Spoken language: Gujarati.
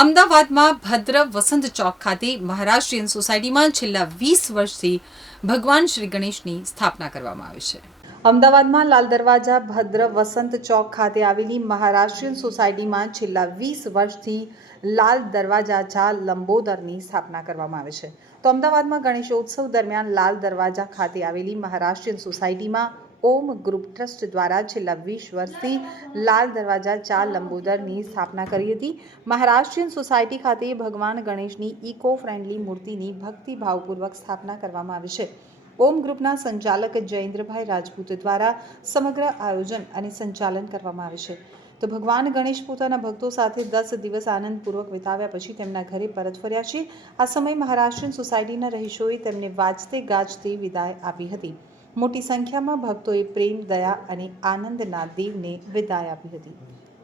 અમદાવાદમાં ભદ્ર વસંત ચોક ખાતે મહારાષ્ટ્રીયન સોસાયટીમાં છેલ્લા વીસ વર્ષથી ભગવાન શ્રી ગણેશની સ્થાપના કરવામાં આવી છે. અમદાવાદમાં લાલ દરવાજા ભદ્ર વસંત ચોક ખાતે આવેલી મહારાષ્ટ્રીયન સોસાયટીમાં છેલ્લા વીસ વર્ષથી લાલ દરવાજા ચા લંબોદરની સ્થાપના કરવામાં આવે છે. તો અમદાવાદમાં ગણેશોત્સવ દરમિયાન લાલ દરવાજા ખાતે આવેલી મહારાષ્ટ્રીયન સોસાયટીમાં ઓમ ગ્રુપ ટ્રસ્ટ દ્વારા છેલ્લા વીસ વર્ષથી લાલ દરવાજા ચાર લંબોદરની સ્થાપના કરી હતી. મહારાષ્ટ્રીયન સોસાયટી ખાતે ભગવાન ગણેશની ઇકો ફ્રેન્ડલી મૂર્તિની ભક્તિભાવપૂર્વક સ્થાપના કરવામાં આવી છે. ઓમ ગ્રુપના સંચાલક જયેન્દ્રભાઈ રાજપૂત દ્વારા સમગ્ર આયોજન અને સંચાલન કરવામાં આવે છે. તો ભગવાન ગણેશ પોતાના ભક્તો સાથે દસ દિવસ આનંદપૂર્વક વિતાવ્યા પછી તેમના ઘરે પરત ફર્યા છે. આ સમયે મહારાષ્ટ્રીયન સોસાયટીના રહીશોએ તેમને વાજતે ગાજતે વિદાય આપી હતી. મોટી સંખ્યામાં ભક્તોએ પ્રેમ દયા અને આનંદના દેવને વિદાય આપી હતી.